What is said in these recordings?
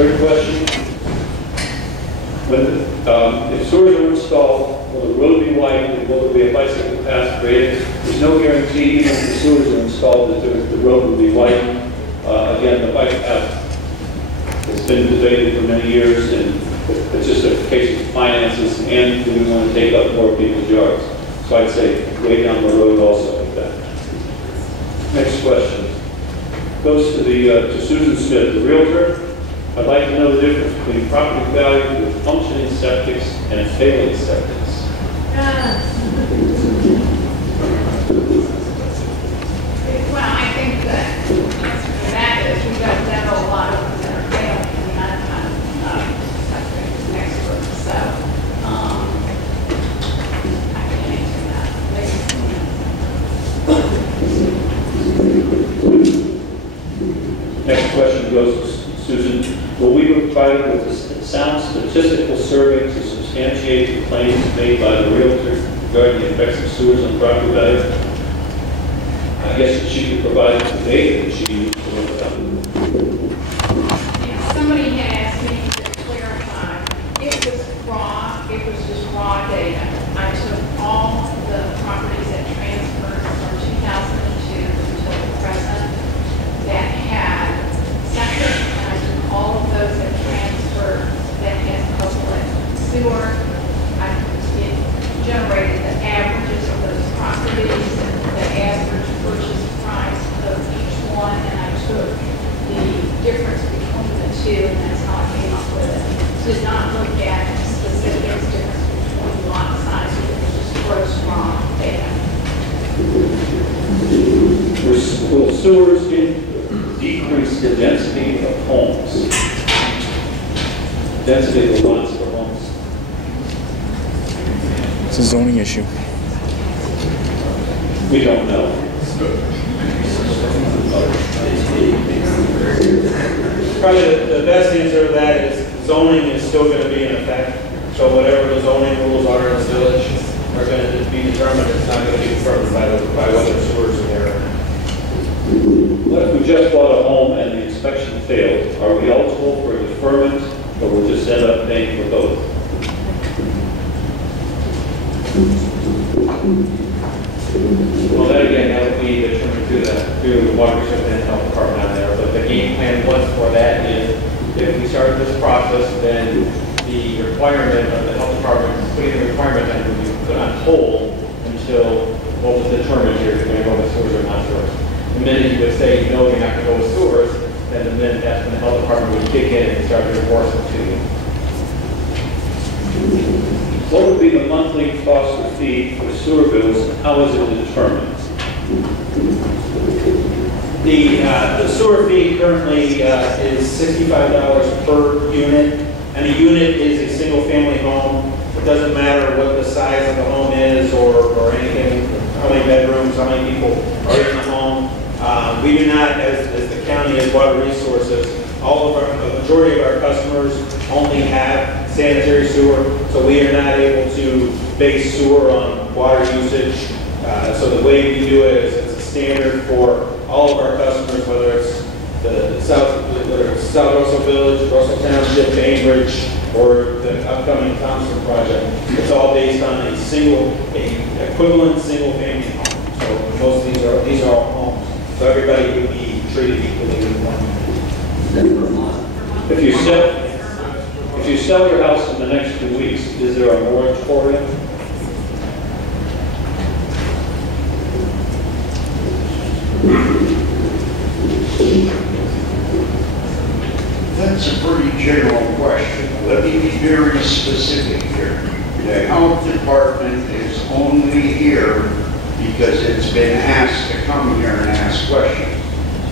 Third question. If sewers are installed, will the road be widened and will there be a bicycle path created? There's no guarantee, even if the sewers are installed, that the road will be widened. Again, the bike path has been debated for many years, and it's just a case of finances, and do we want to take up more people's yards? So I'd say way down the road also like that. Next question goes to to Susan Smith, the realtor. I'd like to know the difference between property value with functioning septics and failing septics. Well, I think that the answer to that is we've got a lot of them that are failing. I mean, I'm not septic expert, so I can't answer that. Next question goes to Susan. Will we be provided with a sound statistical survey to substantiate the claims made by the realtor regarding the effects of sewers on property value? I guess that she could provide the data that she used to look it up. Yeah, somebody had asked me to clarify. It was just raw data. I took all the properties that transferred from 2002 until the present that had septic, and I took all of those that transferred that had public sewer. It generated the averages of those properties and the average purchase price of each one, and I took the difference between the two, and that's how I came up with it. Did not look at specific difference between lot sizes, it was just gross raw data. Will sewers decrease the density of homes? Density of lots for homes? It's a zoning issue. We don't know. Probably the best answer to that is zoning is still going to be in effect. So whatever the zoning rules are in the village are going to be determined. It's not going to be determined by whether sewers are there. What if we just bought a home and the inspection failed? Are we eligible for a deferment, or we'll just end up paying for both? Well, then again, that would be determined through the water resource and health department on there. But the game plan was for that is if we start this process, then the requirement of the health department, putting the requirement then would be put on hold until what was determined here, if you're going to go with sewers or not sewers. The minute you would say, no, you're not going to go with sewers, then the minute that's when the health department would kick in and start to enforce it to you. What would be the monthly cost or fee for sewer bills, and how is it determined? The sewer fee currently is $65 per unit, and a unit is a single-family home. It doesn't matter what the size of the home is or anything, how many bedrooms, how many people are in the home. We do not, as the county, as Water Resources, the majority of our customers only have sanitary sewer, so we are not able to base sewer on water usage. So the way we do it is it's a standard for all of our customers, whether it's South Russell Village, Russell Township, Bainbridge, or the upcoming Thompson project. It's all based on a equivalent single-family home. So most of these are all homes. So everybody would be treated equally with one. If you sell your house in the next 2 weeks, is there a moratorium? That's a pretty general question. Let me be very specific here. The health department is only here because it's been asked to come here and ask questions.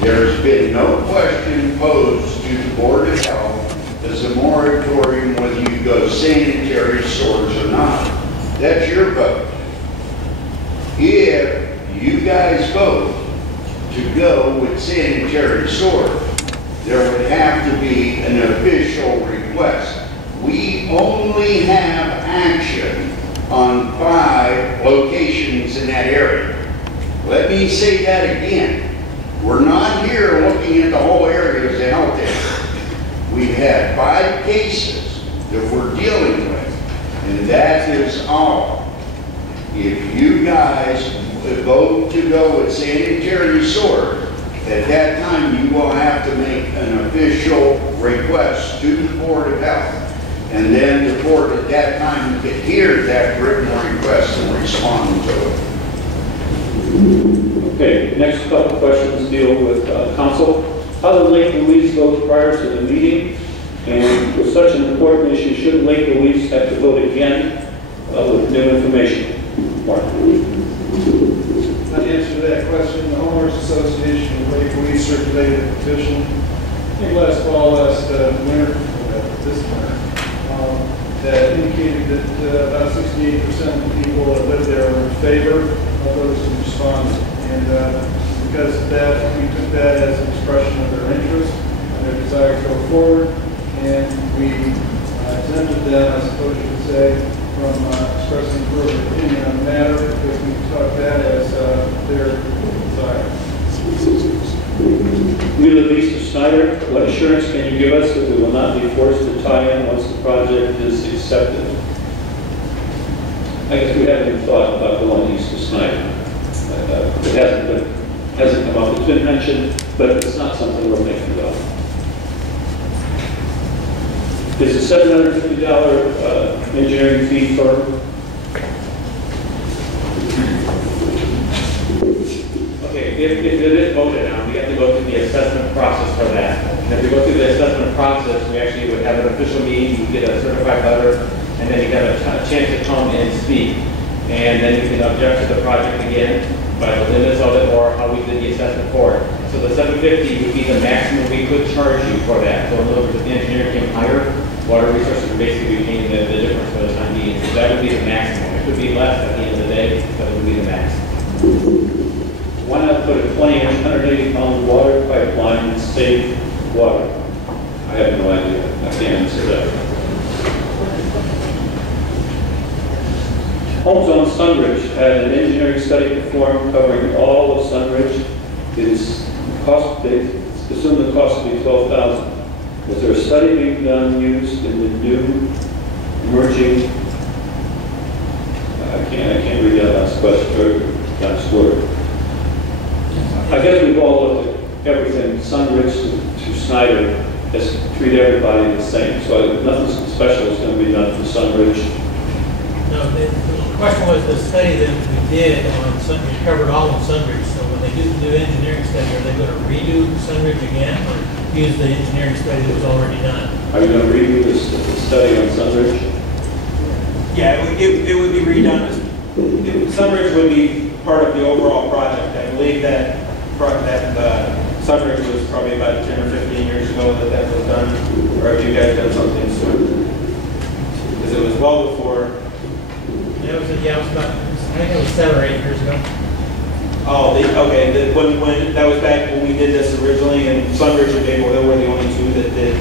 There's been no question posed to the Board of Health as a moratorium whether you go sanitary sewers or not. That's your vote. If you guys vote to go with sanitary sewer, there would have to be an official request. We only have action on 5 locations in that area. Let me say that again. We're not here looking at the whole area as a health area. We've had 5 cases that we're dealing with, and that is all. If you guys vote to go with sanitary sewer, at that time, you will have to make an official request to the Board of Health. And then the board at that time could hear that written request and respond to it. Okay, next couple questions deal with council. How did Lake Louise vote prior to the meeting? And with such an important issue, shouldn't Lake Louise have to vote again with new information? Mark. To answer that question, the Homeowners Association of Lake Louise circulated a petition, I think last fall, last winter, this winter, that indicated that about 68% of the people that live there are in favor of those who responded. And because of that, we took that as an expression of their interest and their desire to go forward. And we exempted them, I suppose you could say, from expressing further opinion on the matter, because we took that as their desire. Wheeler Lisa Snyder, what assurance can you give us that we will not be forced to tie in once the project is accepted? I guess we haven't even thought about going east to Snyder. It hasn't come up. It's been mentioned, but it's not something we're thinking about. Is a $750 engineering fee firm? Okay, if it is voted on, we have to go through the assessment process for that. And if we go through the assessment process, we actually would have an official meeting, you get a certified letter, and then you have a chance to come and speak. And then you can object to the project again by the limits of it or how we did the assessment for it. So the $750 would be the maximum we could charge you for that. So in other words, if the engineer came higher, Water Resources would basically be paying the difference for the time being. So that would be the maximum. It could be less at the end of the day, but it would be the max. Why not put a 20-inch, 180-pound water pipeline and save water? I have no idea. I can't answer that. Homes on Sunridge had an engineering study performed covering all of Sunridge. It is they assume the cost to be $12,000. Was there a study being done used in the new emerging? I can't read that last question or last word. I guess we've all looked at everything Sunridge to Snyder as treat everybody the same. So nothing special is going to be done for Sunridge. No, the question was the study that we did on Sunridge covered all of Sunridge. So when they do the new engineering study, are they going to redo Sunridge again or use the engineering study that was already done? Are you going to redo the study on Sunridge? Yeah, it would be redone. Sunridge would be part of the overall project. I believe that Sunridge was probably about 10 or 15 years ago that was done, or have you guys done something soon? Because it was well before. Yeah, it was about, I think it was 7 or 8 years ago. Oh, okay. When that was back when we did this originally, and Sunridge and Maple Hill were the only two that did.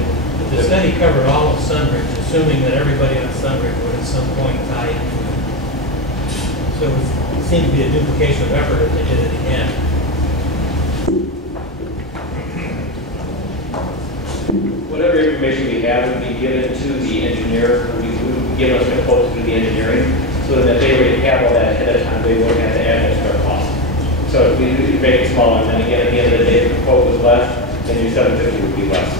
The study covered all of Sunridge, assuming that everybody on Sunridge would at some point tie into it. So it seemed to be a duplication of effort if they did it again. Whatever information we have would be given to the engineer, would give us the quote to do the engineering, so that if they already have all that ahead of time, they wouldn't have to add extra cost. So if we make it smaller, and then again, at the end of the day, if the quote was less, then your $750 would be less.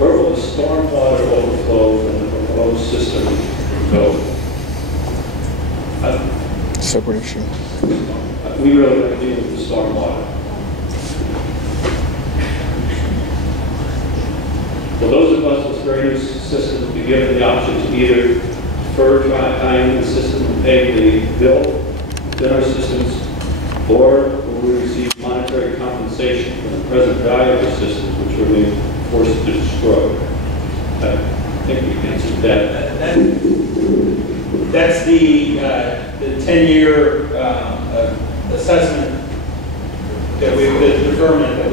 Where will the stormwater overflow from the proposed system go? Separate issue. We really want to deal with the stormwater. Will those of us with various systems be given the option to either defer tying the system and pay the bill within our systems, or will we receive monetary compensation for the present value of the systems which we're being forced to destroy? I think we answered that. That's the 10-year assessment that the deferment that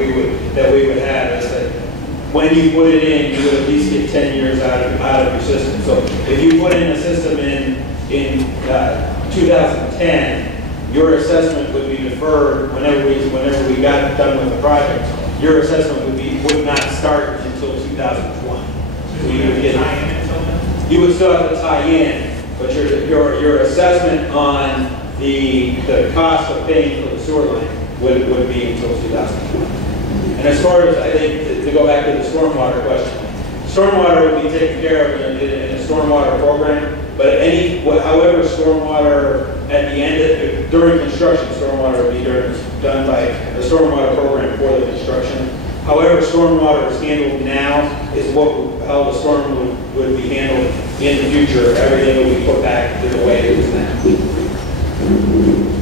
we would have is that when you put it in, you would at least get 10 years out of your system. So if you put in a system in 2010, your assessment would be deferred whenever we got done with the project. your assessment would not start until 2020. So you would still have to tie in, but your assessment on the cost of paying for the sewer line would be until 2020. And as far as, I think, to go back to the stormwater question, stormwater would be taken care of in a stormwater program, but however stormwater at the end, during construction, stormwater would be done by the stormwater program for the construction. However stormwater is handled now is how the storm would be handled in the future. Everything will be put back to the way it is now.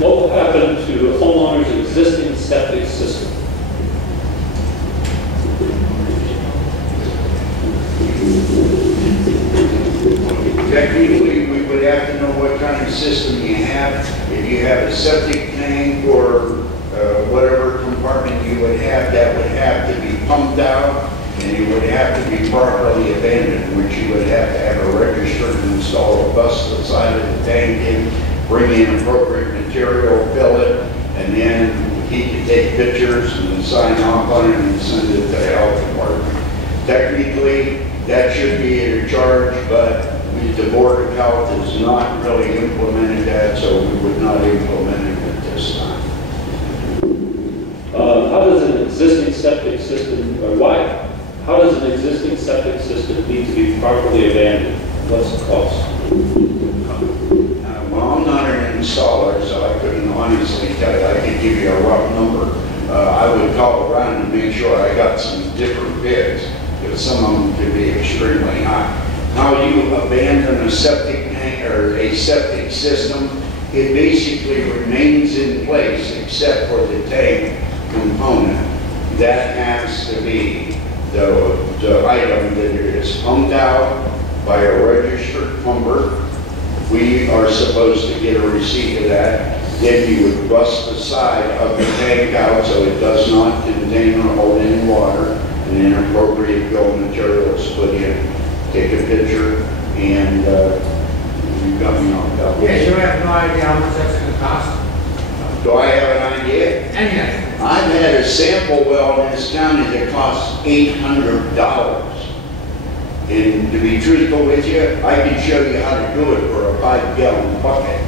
What will happen to the homeowner's existing septic system? Technically, we would have to know what kind of system you have. If you have a septic tank or whatever compartment you would have, that would have to be pumped out, and it would have to be properly abandoned, which you would have to have a register to install, bust the side of the tank in, bring in appropriate material, fill it, and then he can take pictures and sign off on it and send it to the health department. Technically, that should be at a charge, but the Board of Health has not really implemented that, so we would not implement it at this time. How does an existing septic system, how does an existing septic system need to be properly abandoned? What's the cost? Well, I'm not an installer, so I couldn't honestly tell you. I could give you a rough number. I would call around and make sure I got some different bids, because some of them could be extremely high. How you abandon a septic tank or a septic system, it basically remains in place except for the tank component. That has to be the item that is pumped out by a registered pumper. We are supposed to get a receipt of that. Then you would bust the side of the tank out so it does not contain or hold any water, and then appropriate fill materials put in. Take a picture, and you've got me on top. Yes, you have no idea how much that's going to cost? Do I have an idea? Anything. I've had a sample well in this county that costs $800. And to be truthful with you, I can show you how to do it for a 5-gallon bucket.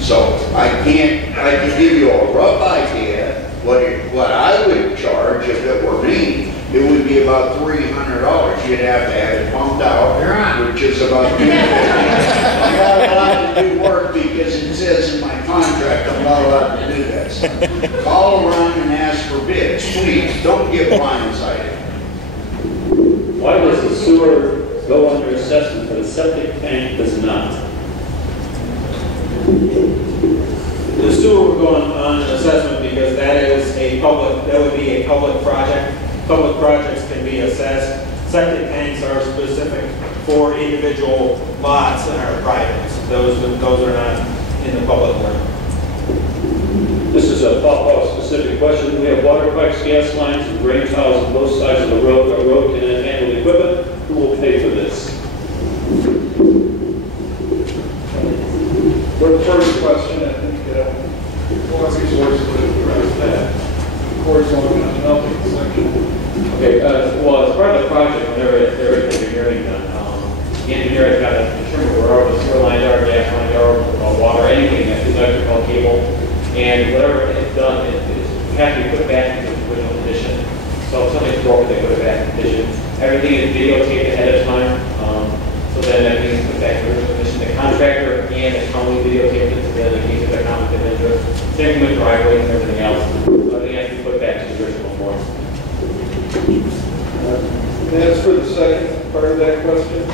So I can give you a rough idea what I would charge if it were me. It would be about $300. You'd have to have it pumped out, which is about $250. I'm not allowed to do work because it says in my contract I'm not allowed to do that stuff. Call around and ask for bids, please. Don't get blindsided. Why does the sewer go under assessment, but a septic tank does not? The sewer would go on assessment because that would be a public project. Public projects can be assessed. Septic tanks are specific for individual lots and are private. Those are not in the public realm. This is a pop-off specific question. We have water pipes, gas lines, and drain tiles on both sides of the road. Our road can handle the equipment. Who will pay for this? For the first question, I think water resources would address that. Horizontal and melting section. Okay, well, as part of the project, there is engineering done. The engineer has got to determine where all the sewer lines are, gas lines are, water, anything that's electrical cable, and whatever is done, it has to be put back into its original condition. So if something's broken, they put it back in condition. Everything is videotaped ahead of time, so then everything is put back in original condition. The contractor and the county videotaped it together, in case of economic interest. Same with driveways and everything else. Everything has to be put back to the original form. As for the second part of that question,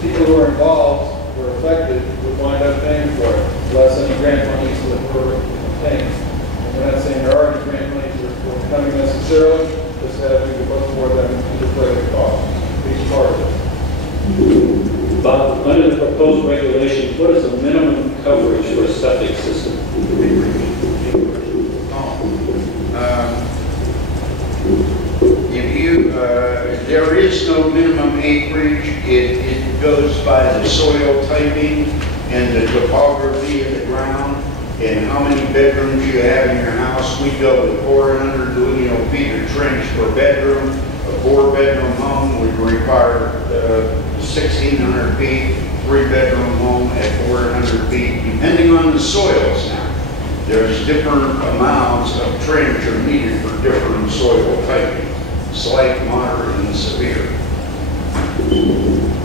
people who are involved were affected would wind up paying for it, less than the grant monies that were obtained. We're not saying there are any grant monies that are coming necessarily, just that we could look for them to defray the cost, each part of it. Bob, under the proposed regulations, what is the minimum coverage for a septic system? There is no minimum acreage. It goes by the soil typing and the topography of the ground. and how many bedrooms you have in your house. We go with 400 feet of trench per bedroom. A 4-bedroom home would require 1,600 feet, 3-bedroom home at 400 feet, depending on the soils now. There's different amounts of trench are needed for different soil typing, slight, moderate, and severe.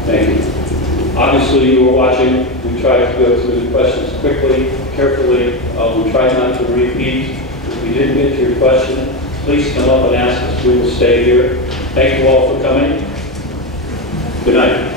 Thank you. Obviously, you were watching. We tried to go through the questions quickly, carefully. We tried not to repeat. If we didn't get to your question, please come up and ask us. We will stay here. Thank you all for coming. Good night.